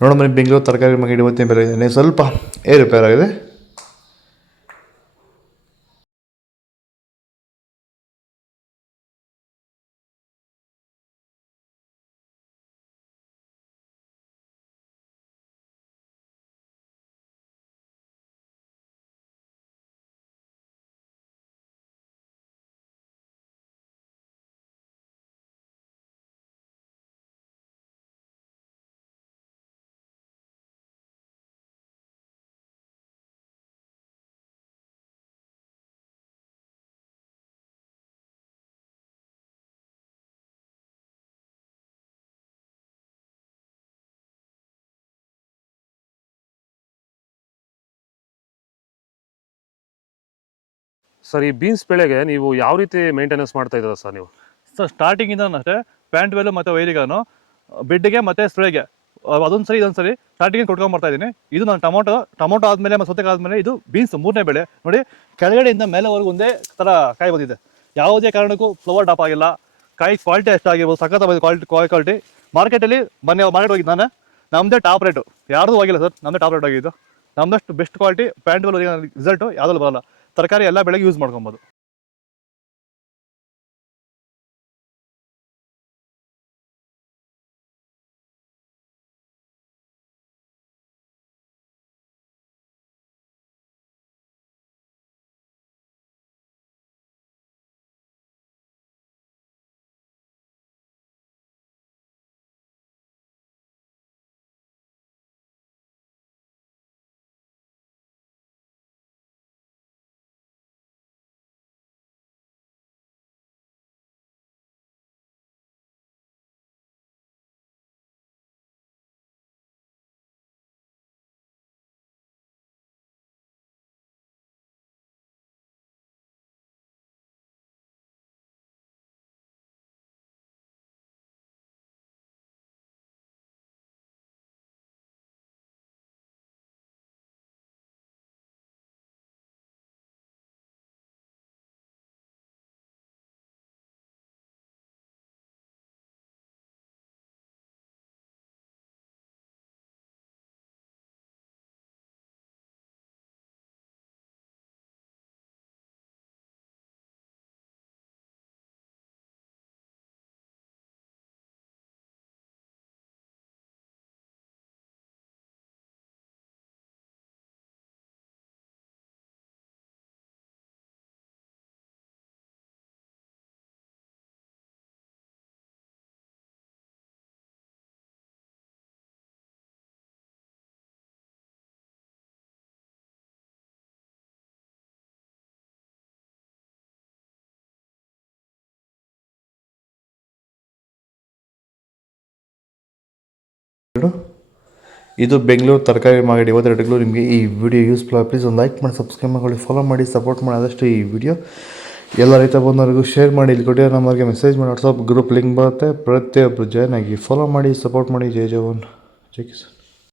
ನೋಡೋಣ ಬನ್ನಿ ಬೆಂಗಳೂರು ತರಕಾರಿ ಮಾರ್ಕೆಟ್ ಇವತ್ತಿನ ಬೆಲೆ ಇದೆ ಸ್ವಲ್ಪ ಏರುಪೇರಾಗಿದೆ. ಸರ್, ಈ ಬೀನ್ಸ್ ಬೆಳೆಗೆ ನೀವು ಯಾವ ರೀತಿ ಮೇಂಟೆನೆನ್ಸ್ ಮಾಡ್ತಾ ಇದ್ದೀರಾ ಸರ್ ನೀವು? ಸರ್ ಸ್ಟಾರ್ಟಿಂಗಿಂದ ಅಷ್ಟೇ ಪ್ಯಾಂಟ್ ವೆಲ್ಲು ಮತ್ತು ವೈರಿಗಾನು ಬೆಡ್ಗೆ ಮತ್ತು ಸ್ಪ್ರೇಗೆ ಅದೊಂದು ಸರಿ ಇದೊಂದು ಸರಿ ಸ್ಟಾರ್ಟಿಂಗ್ ಕೊಟ್ಕೊಂಡ್ಬರ್ತಾ ಇದ್ದೀನಿ. ಇದು ನಾನು ಟೊಮೊಟೊ ಆದಮೇಲೆ ಮತ್ತು ಸೌತೆಕಾಯಿ ಆದಮೇಲೆ ಇದು ಬೀನ್ಸ್ ಮೂರನೇ ಬೆಳೆ. ನೋಡಿ, ಕೆಳಗಡೆಯಿಂದ ಮೇಲೆವರೆಗೂ ಒಂದೇ ಥರ ಕಾಯಿ ಬಂದಿದೆ. ಯಾವುದೇ ಕಾರಣಕ್ಕೂ ಫ್ಲವರ್ ಟಾಪ್ ಆಗಿಲ್ಲ. ಕಾಯಿ ಕ್ವಾಲಿಟಿ ಎಷ್ಟಾಗಿರ್ಬೋದು, ಸಖತ್ ಕ್ವಾಲಿಟಿ. ಮಾರ್ಕೆಟಲ್ಲಿ ಮಾರ್ಕೆಟ್ ಹೋಗಿದ್ದು ನಾನು, ನಮ್ಮದೇ ಟಾಪ್ ರೇಟು, ಯಾರ್ದು ಹೋಗಿಲ್ಲ ಸರ್, ನಮ್ಮದೇ ಟಾಪ್ ರೇಟ್ ಆಗಿದ್ದು. ನಮ್ಮದಷ್ಟು best quality pant well result ಯಾವುದಲ್ಲೂ ಬರೋಲ್ಲ. ತರಕಾರಿ ಎಲ್ಲ ಬೆಳೆಗೆ ಯೂಸ್ ಮಾಡ್ಕೊಬೋದು. ಇದು ಬೆಂಗಳೂರು ತರಕಾರಿ ಮಾರ್ಕೆಟ್ ಇವತ್ತೆರಡು. ನಿಮಗೆ ಈ ವಿಡಿಯೋ ಯೂಸ್ಫುಲ್ ಆಗಿ ಪ್ಲೀಸ್ ಒಂದು ಲೈಕ್ ಮಾಡಿ, ಸಬ್ಸ್ಕ್ರೈಬ್ ಮಾಡಿ, ಫಾಲೋ ಮಾಡಿ, ಸಪೋರ್ಟ್ ಮಾಡಿ. ಆದಷ್ಟು ಈ ವಿಡಿಯೋ ಎಲ್ಲ ರೈತ ಬಂದವರಿಗೂ ಶೇರ್ ಮಾಡಿ. ಇಲ್ಲಿ ಕೊಟ್ಟಿರೋ ನಂಬರ್ಗೆ ಮೆಸೇಜ್ ಮಾಡಿ, ವಾಟ್ಸಪ್ ಗ್ರೂಪ್ ಲಿಂಕ್ ಬರುತ್ತೆ, ಪ್ರತಿಯೊಬ್ಬರು ಜಾಯ್ನ್ ಆಗಿ ಫಾಲೋ ಮಾಡಿ, ಸಪೋರ್ಟ್ ಮಾಡಿ. ಜೈ ಜವಾನ್, ಜೈ ಕಿಸಾನ್.